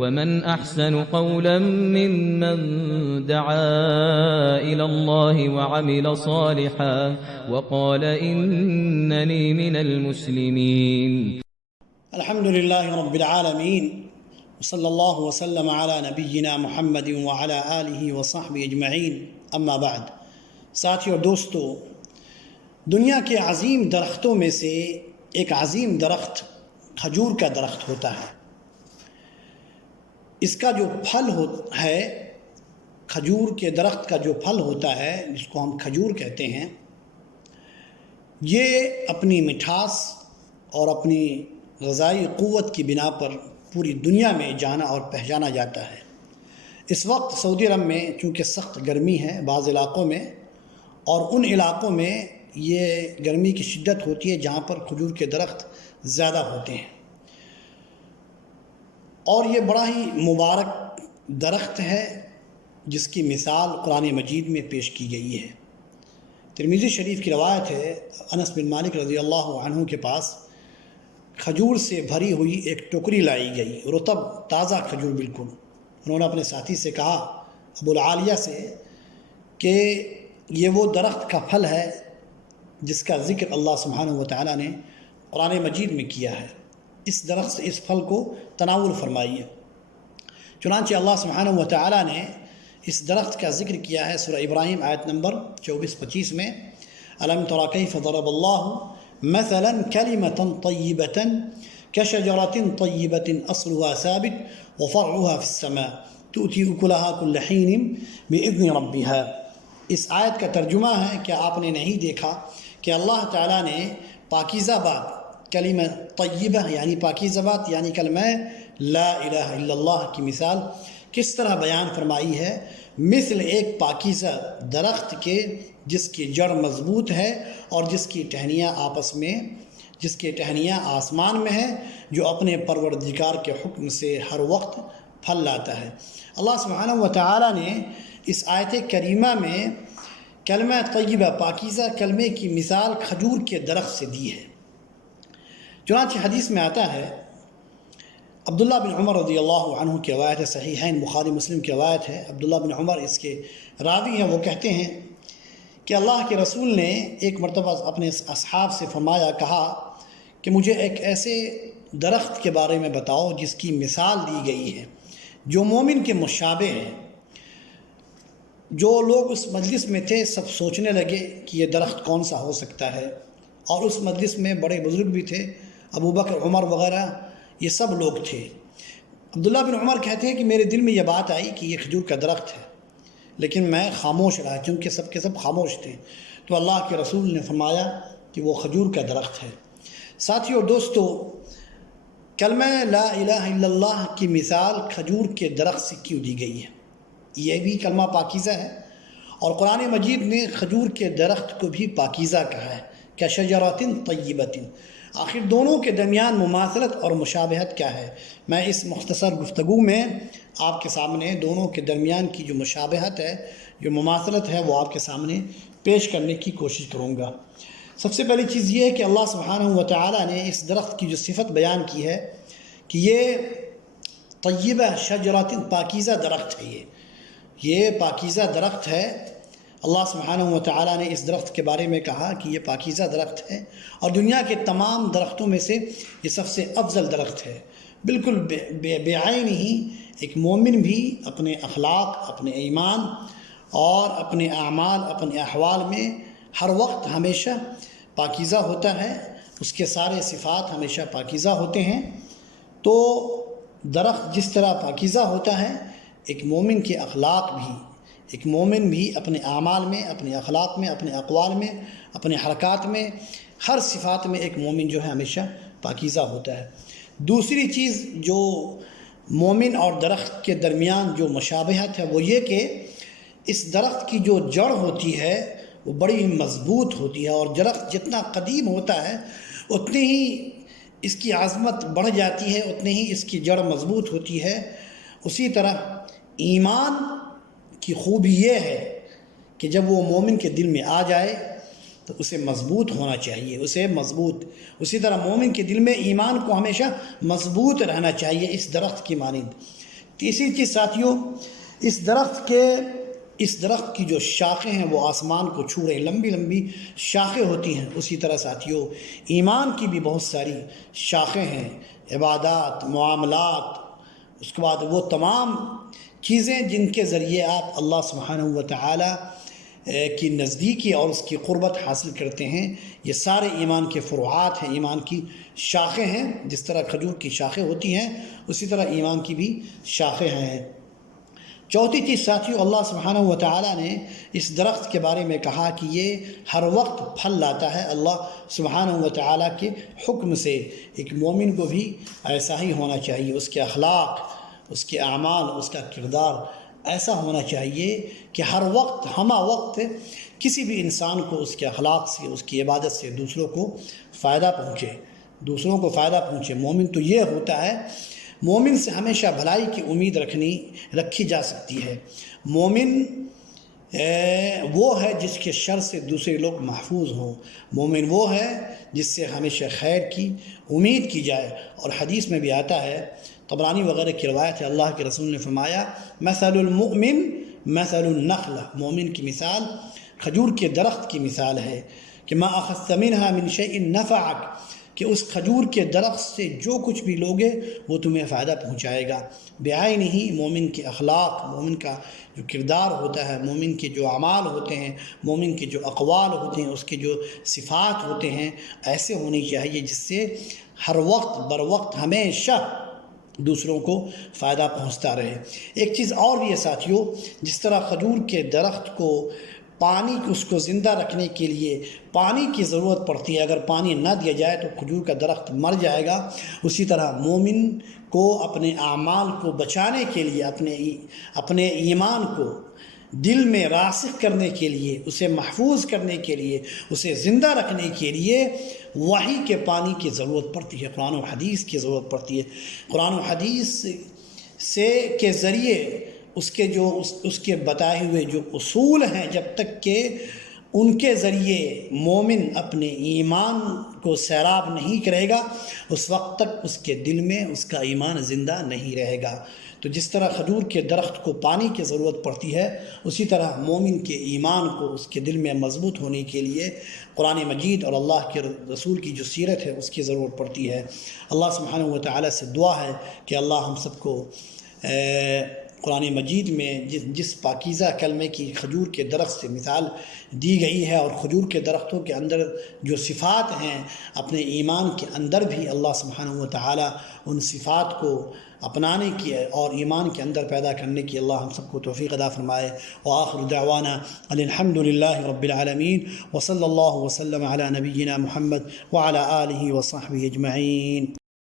ومن أحسن قولا ممن دعا إلى الله وعمل صالحا وقال إنني من المسلمين. الحمد لله رب العالمين وصلى الله وسلم على نبينا محمد وعلى آله وصحبه اجمعین اما بعد. ساتھیو اور دوستو، دنیا کے عظیم درختوں میں سے ایک عظیم درخت کھجور کا درخت ہوتا ہے. اس کا جو پھل ہے، کھجور کے درخت کا جو پھل ہوتا ہے جس کو ہم کھجور کہتے ہیں، یہ اپنی مٹھاس اور اپنی غذائی قوت کی بنا پر پوری دنیا میں جانا اور پہچانا جاتا ہے. اس وقت سعودی عرب میں چونکہ سخت گرمی ہے بعض علاقوں میں، اور ان علاقوں میں یہ گرمی کی شدت ہوتی ہے جہاں پر کھجور کے درخت زیادہ ہوتے ہیں، اور یہ بڑا ہی مبارک درخت ہے جس کی مثال قرآن مجید میں پیش کی گئی ہے. ترمذی شریف کی روایت ہے، انس بن مالک رضی اللہ عنہ کے پاس کھجور سے بھری ہوئی ایک ٹوکری لائی گئی، رطب تازہ کھجور بالکل. انہوں نے اپنے ساتھی سے کہا، ابو العالیہ سے، کہ یہ وہ درخت کا پھل ہے جس کا ذکر اللہ سبحانہ و تعالیٰ نے قرآن مجید میں کیا ہے، اس درخت سے اس پھل کو تناول فرمائیے. چنانچہ اللہ سبحانہ و تعالیٰ نے اس درخت کا ذکر کیا ہے سورہ ابراہیم آیت نمبر 24-25 میں، الم تر کیف ضرب اللہ مثلا کلمۃ طیبۃ کشجرۃ طیبۃ اصلها ثابت وفرعها فی السماء تؤتی اکلها کل حین باذن ربها. اس آیت کا ترجمہ ہے کہ آپ نے نہیں دیکھا کہ اللہ تعالیٰ نے پاکیزہ بات، کلمہ طیبہ یعنی پاکیزہ بات یعنی کلمہ لا الہ الا اللہ کی مثال کس طرح بیان فرمائی ہے، مثل ایک پاکیزہ درخت کے جس کی جڑ مضبوط ہے اور جس کی ٹہنیاں آسمان میں ہے، جو اپنے پروردگار کے حکم سے ہر وقت پھل لاتا ہے. اللہ سبحانہ و تعالیٰ نے اس آیت کریمہ میں کلمہ طیبہ، پاکیزہ کلمے کی مثال کھجور کے درخت سے دی ہے. چنانچہ حدیث میں آتا ہے، عبداللہ بن عمر رضی اللہ عنہ کی روایت ہے، صحیحین بخاری مسلم کی روایت ہے. عبداللہ بن عمر اس کے راوی ہیں. وہ کہتے ہیں کہ اللہ کے رسول نے ایک مرتبہ اپنے اصحاب سے کہا کہ مجھے ایک ایسے درخت کے بارے میں بتاؤ جس کی مثال دی گئی ہے جو مومن کے مشابہ ہے. جو لوگ اس مجلس میں تھے سب سوچنے لگے کہ یہ درخت کون سا ہو سکتا ہے، اور اس مجلس میں بڑے بزرگ بھی تھے، ابو بکر، عمر وغیرہ، یہ سب لوگ تھے. عبداللہ بن عمر کہتے ہیں کہ میرے دل میں یہ بات آئی کہ یہ کھجور کا درخت ہے، لیکن میں خاموش رہا کیونکہ سب کے سب خاموش تھے. تو اللہ کے رسول نے فرمایا کہ وہ کھجور کا درخت ہے. ساتھیو اور دوستو، کلمہ لا الہ الا اللہ کی مثال کھجور کے درخت سے کیوں دی گئی ہے؟ یہ بھی کلمہ پاکیزہ ہے، اور قرآن مجید نے کھجور کے درخت کو بھی پاکیزہ کہا ہے، کشجرۃ طیبۃ. آخر دونوں کے درمیان مماثلت اور مشابہت کیا ہے؟ میں اس مختصر گفتگو میں آپ کے سامنے دونوں کے درمیان کی جو مشابہت ہے، جو مماثلت ہے، وہ آپ کے سامنے پیش کرنے کی کوشش کروں گا. سب سے پہلی چیز یہ ہے کہ اللہ سبحانہ و تعالیٰ نے اس درخت کی جو صفت بیان کی ہے کہ یہ طیبہ شجرۃ، پاکیزہ درخت ہے. یہ پاکیزہ درخت ہے. اللہ سبحانہ و تعالیٰ نے اس درخت کے بارے میں کہا کہ یہ پاکیزہ درخت ہے، اور دنیا کے تمام درختوں میں سے یہ سب سے افضل درخت ہے. بالکل بے عین ہی ایک مومن بھی اپنے اخلاق، اپنے ایمان اور اپنے اعمال، اپنے احوال میں ہر وقت ہمیشہ پاکیزہ ہوتا ہے، اس کے سارے صفات ہمیشہ پاکیزہ ہوتے ہیں. تو درخت جس طرح پاکیزہ ہوتا ہے، ایک مومن کے اخلاق بھی، ایک مومن بھی اپنے اعمال میں، اپنے اخلاق میں، اپنے اقوال میں، اپنے حرکات میں، ہر صفات میں ایک مومن جو ہے ہمیشہ پاکیزہ ہوتا ہے. دوسری چیز جو مومن اور درخت کے درمیان جو مشابہت ہے وہ یہ کہ اس درخت کی جو جڑ ہوتی ہے وہ بڑی مضبوط ہوتی ہے، اور درخت جتنا قدیم ہوتا ہے اتنی ہی اس کی عظمت بڑھ جاتی ہے، اتنی ہی اس کی جڑ مضبوط ہوتی ہے. اسی طرح ایمان کی خوبی یہ ہے کہ جب وہ مومن کے دل میں آ جائے تو اسے مضبوط ہونا چاہیے، اسے مضبوط. اسی طرح مومن کے دل میں ایمان کو ہمیشہ مضبوط رہنا چاہیے، اس درخت کی مانند. تیسری چیز ساتھیوں، اس درخت کی جو شاخیں ہیں وہ آسمان کو چھو رہے، لمبی لمبی شاخیں ہوتی ہیں۔ اسی طرح ساتھیوں ایمان کی بھی بہت ساری شاخیں ہیں، عبادات، معاملات، اس کے بعد وہ تمام چیزیں جن کے ذریعے آپ اللہ سبحانہ و تعالی کی نزدیکی اور اس کی قربت حاصل کرتے ہیں، یہ سارے ایمان کے فروعات ہیں، ایمان کی شاخیں ہیں۔ جس طرح کھجور کی شاخیں ہوتی ہیں اسی طرح ایمان کی بھی شاخیں ہیں۔ چوتھی چیز ساتھیوں، اللہ سبحانہ و تعالیٰ نے اس درخت کے بارے میں کہا کہ یہ ہر وقت پھل لاتا ہے اللہ سبحانہ و تعالیٰ کے حکم سے۔ ایک مومن کو بھی ایسا ہی ہونا چاہیے، اس کے اخلاق، اس کے اعمال، اس کا کردار ایسا ہونا چاہیے کہ ہر وقت ہمہ وقت کسی بھی انسان کو اس کے اخلاق سے، اس کی عبادت سے دوسروں کو فائدہ پہنچے۔ مومن تو یہ ہوتا ہے، مومن سے ہمیشہ بھلائی کی امید رکھی جا سکتی ہے۔ مومن وہ ہے جس کے شر سے دوسرے لوگ محفوظ ہوں، مومن وہ ہے جس سے ہمیشہ خیر کی امید کی جائے۔ اور حدیث میں بھی آتا ہے، طبرانی وغیرہ کی روایت ہے، اللہ کے رسول نے فرمایا مثل المؤمن مثل النخلہ، مومن کی مثال کھجور کے درخت کی مثال ہے کہ ما اخذت منها من شيء نفعك، کہ اس کھجور کے درخت سے جو کچھ بھی لوگے وہ تمہیں فائدہ پہنچائے گا۔ بعین ہی مومن کے اخلاق، مومن کا جو کردار ہوتا ہے، مومن کے جو اعمال ہوتے ہیں، مومن کے جو اقوال ہوتے ہیں، اس کے جو صفات ہوتے ہیں، ایسے ہونی چاہیے جس سے ہر وقت بر وقت ہمیشہ دوسروں کو فائدہ پہنچتا رہے۔ ایک چیز اور بھی ہے ساتھیوں، جس طرح کھجور کے درخت کو پانی، اس کو زندہ رکھنے کے لیے پانی کی ضرورت پڑتی ہے، اگر پانی نہ دیا جائے تو کھجور کا درخت مر جائے گا، اسی طرح مومن کو اپنے اعمال کو بچانے کے لیے، اپنے ایمان کو دل میں راسخ کرنے کے لیے، اسے محفوظ کرنے کے لیے، اسے زندہ رکھنے کے لیے وحی کے پانی کی ضرورت پڑتی ہے، قرآن و حدیث کی ضرورت پڑتی ہے۔ قرآن و حدیث کے ذریعے اس کے بتائے ہوئے جو اصول ہیں، جب تک کہ ان کے ذریعے مومن اپنے ایمان کو سیراب نہیں کرے گا، اس وقت تک اس کے دل میں اس کا ایمان زندہ نہیں رہے گا۔ تو جس طرح کھجور کے درخت کو پانی کی ضرورت پڑتی ہے، اسی طرح مومن کے ایمان کو اس کے دل میں مضبوط ہونے کے لیے قرآن مجید اور اللہ کے رسول کی جو سیرت ہے اس کی ضرورت پڑتی ہے۔ اللہ سبحانہ و تعالیٰ سے دعا ہے کہ اللہ ہم سب کو قرآن مجید میں جس پاکیزہ کلمے کی کھجور کے درخت سے مثال دی گئی ہے، اور کھجور کے درختوں کے اندر جو صفات ہیں، اپنے ایمان کے اندر بھی اللہ سبحانہ و تعالی ان صفات کو اپنانے کی اور ایمان کے اندر پیدا کرنے کی اللہ ہم سب کو توفیق عطا فرمائے۔ وآخر دعوانا الحمد للہ رب العالمین، وصلی اللہ وسلم علی نبینا محمد وعلی آلہ وصحبہ اجمعین۔